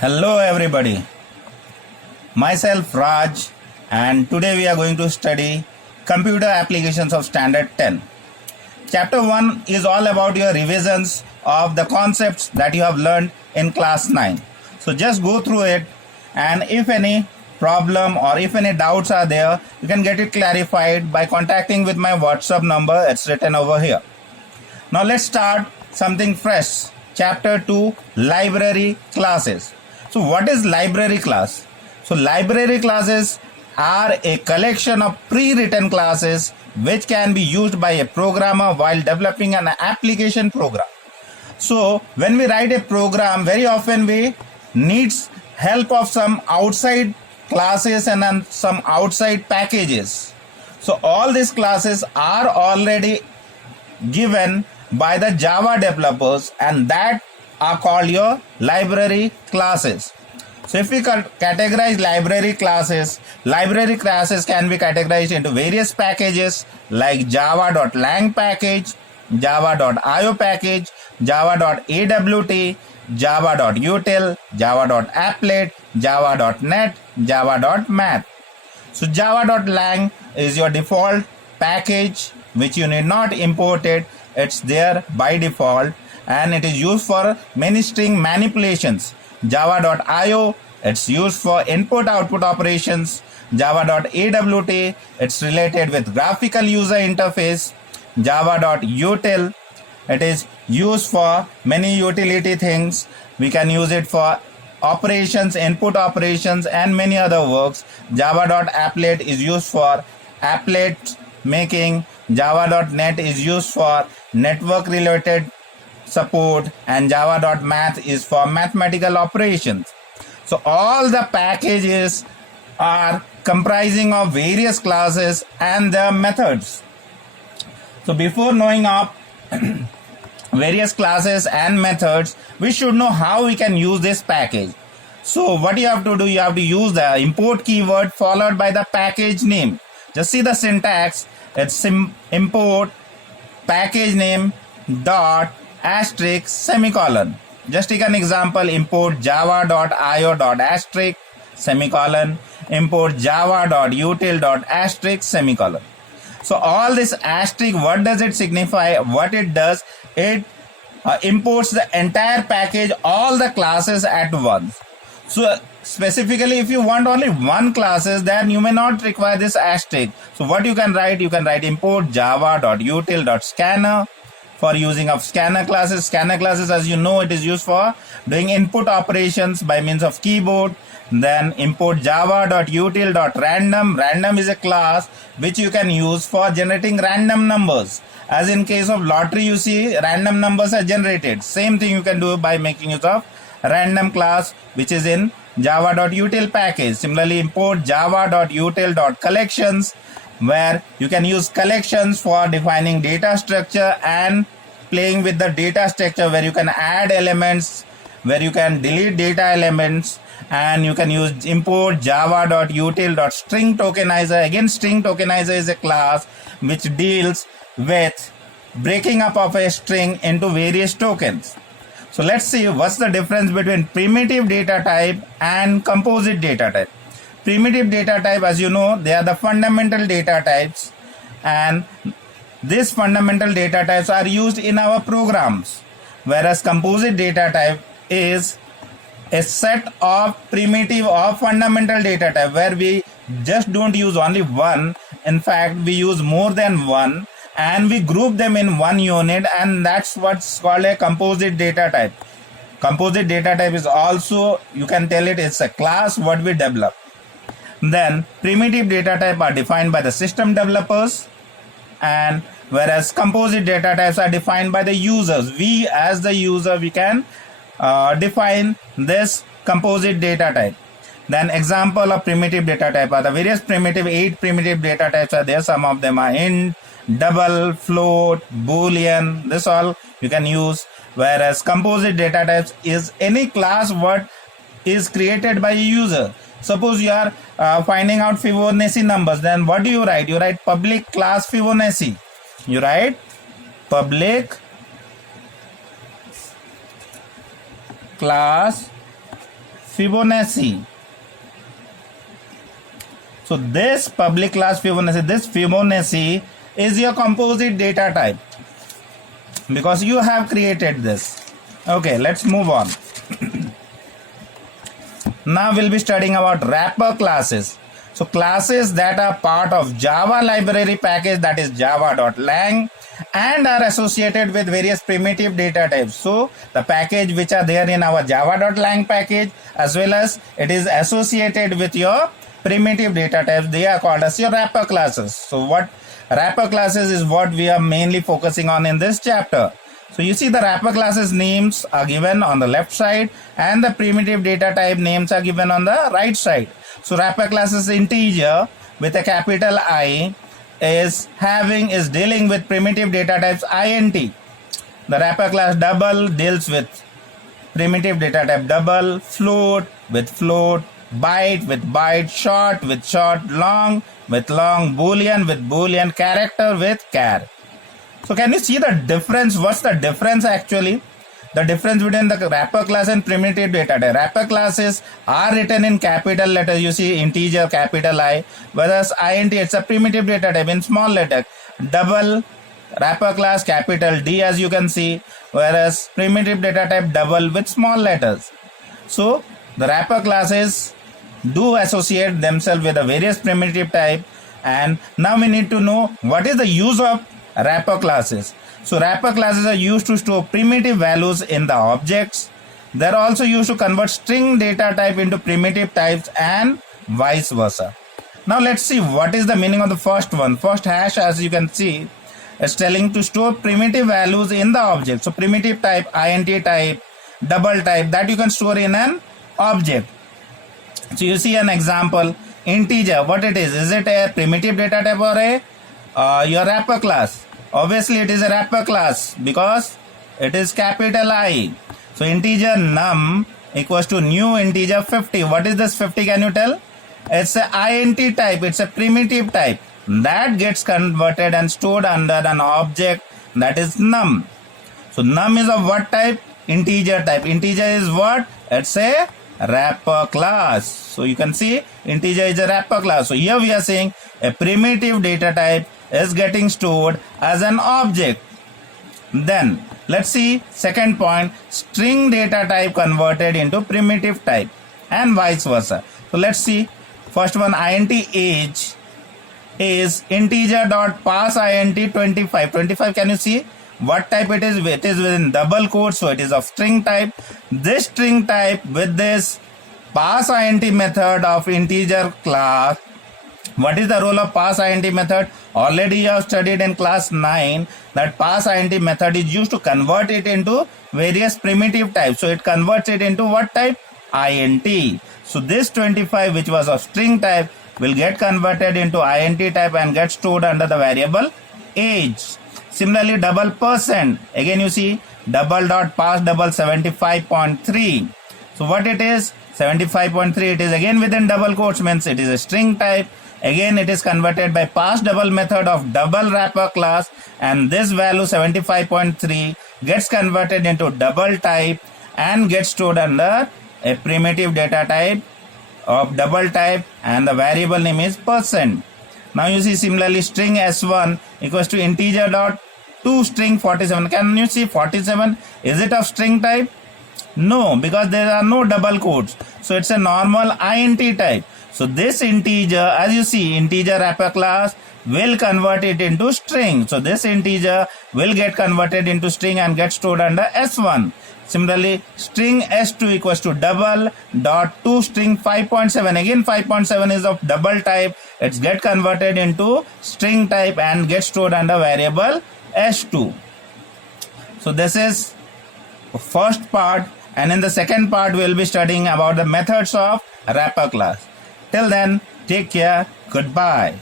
Hello everybody, myself Raj, and today we are going to study computer applications of standard 10. Chapter 1 is all about your revisions of the concepts that you have learned in class 9. So just go through it, and if any problem or if any doubts are there, you can get it clarified by contacting with my WhatsApp number. It's written over here. Now let's start something fresh. Chapter 2, library classes. So what is library class? So library classes are a collection of pre-written classes which can be used by a programmer while developing an application program. So when we write a program, very often we need help of some outside classes and then some outside packages. So all these classes are already given by the Java developers, and that are called your library classes. So if we categorize library classes can be categorized into various packages like java.lang package, java.io package, java.awt, java.util, java.applet, java.net, java.math. So java.lang is your default package which you need not import it. It's there by default and it is used for many string manipulations. Java.io, it's used for input-output operations. Java.awt, it's related with graphical user interface. Java.util, it is used for many utility things. We can use it for operations, input operations, and many other works. Java.applet is used for applet making. Java.net is used for network related support, and java.math is for mathematical operations. So all the packages are comprising of various classes and their methods. So before knowing of various classes and methods, we should know how we can use this package. So what you have to do, you have to use the import keyword followed by the package name. Just see the syntax. It's import package name dot asterisk semicolon. Just take an example. Import java.io dot asterisk semicolon. Import java.util dot asterisk semicolon. So all this asterisk, what does it signify? What it does, it imports the entire package, all the classes at once. So specifically, if you want only one classes, then you may not require this asterisk. So what you can write import java.util.scanner for using of scanner classes. Scanner classes, as you know, it is used for doing input operations by means of keyboard. Then import java.util.random. Random is a class which you can use for generating random numbers. As in case of lottery, you see random numbers are generated. Same thing you can do by making use of random class which is in java.util package. Similarly, import java.util.collections, where you can use collections for defining data structure and playing with the data structure, where you can add elements, where you can delete data elements, and you can use import java.util.string tokenizer. Again, string tokenizer is a class which deals with breaking up of a string into various tokens. So let's see what's the difference between primitive data type and composite data type. Primitive data type, as you know, they are the fundamental data types, and these fundamental data types are used in our programs, whereas composite data type is a set of primitive or fundamental data type where we just don't use only one. In fact, we use more than one and we group them in one unit, and that's what's called a composite data type. Composite data type is also, you can tell it's a class what we develop. Then primitive data type are defined by the system developers, and whereas composite data types are defined by the users. We as the user, we can define this composite data type. Then example of primitive data type are the various 8 primitive data types are there. Some of them are int, double, float, boolean. This all you can use. Whereas composite data types is any class what is created by a user. Suppose you are finding out Fibonacci numbers, then what do you write? You write public class Fibonacci. You write public class Fibonacci. So this public class Fibonacci is your composite data type because you have created this. Okay, let's move on. Now we'll be studying about wrapper classes. So classes that are part of Java library package, that is java.lang, and are associated with various primitive data types. So the package which are there in our java.lang package, as well as it is associated with your primitive data types, they are called as your wrapper classes. So what wrapper classes is what we are mainly focusing on in this chapter. So you see the wrapper classes names are given on the left side and the primitive data type names are given on the right side. So wrapper classes integer with a capital I is dealing with primitive data types int. The wrapper class double deals with primitive data type double, float with float, byte with byte, short with short, long with long, boolean with boolean, character with char. So can you see the difference? What's the difference actually? The difference between the wrapper class and primitive data type. Wrapper classes are written in capital letters. You see integer capital I, whereas int it's a primitive data type in small letter. Double wrapper class capital D, as you can see, whereas primitive data type double with small letters. So the wrapper classes do associate themselves with a various primitive type, and now we need to know what is the use of wrapper classes. So wrapper classes are used to store primitive values in the objects. They are also used to convert string data type into primitive types and vice versa. Now let's see what is the meaning of the first one. First hash, as you can see, is telling to store primitive values in the object. So primitive type, int type, double type, that you can store in an object. So you see an example, integer, what it is? Is it a primitive data type or your wrapper class? Obviously it is a wrapper class because it is capital I. So integer num equals to new integer 50. What is this 50? Can you tell? It's a int type. It's a primitive type that gets converted and stored under an object, that is num. So num is of what type? Integer type. Integer is what? It's a wrapper class. So you can see integer is a wrapper class. So here we are saying a primitive data type is getting stored as an object. Then let's see second point, string data type converted into primitive type and vice versa. So let's see first one, int age is integer dot pass int 25. 25, can you see what type it is? It is within double quotes, so it is of string type. This string type with this pass int method of integer class. What is the role of pass int method? Already you have studied in class 9 that pass int method is used to convert it into various primitive types. So it converts it into what type? Int. So this 25, which was of string type, will get converted into int type and get stored under the variable age. Similarly, double %, again you see double dot pass double 75.3. So what it is? 75.3, it is again within double quotes, means it is a string type. Again it is converted by pass double method of double wrapper class, and this value 75.3 gets converted into double type and gets stored under a primitive data type of double type, and the variable name is %. Now you see similarly string s1 equals to integer dot to string 47. Can you see 47? Is it of string type? No, because there are no double quotes. So it's a normal int type. So this integer, as you see, integer wrapper class will convert it into string. So this integer will get converted into string and get stored under s1. Similarly, string s2 equals to double dot to string 5.7. Again 5.7 is of double type. It's get converted into string type and get stored under variable s2. So this is first part, and in the second part we will be studying about the methods of wrapper class. Till then, take care. Goodbye.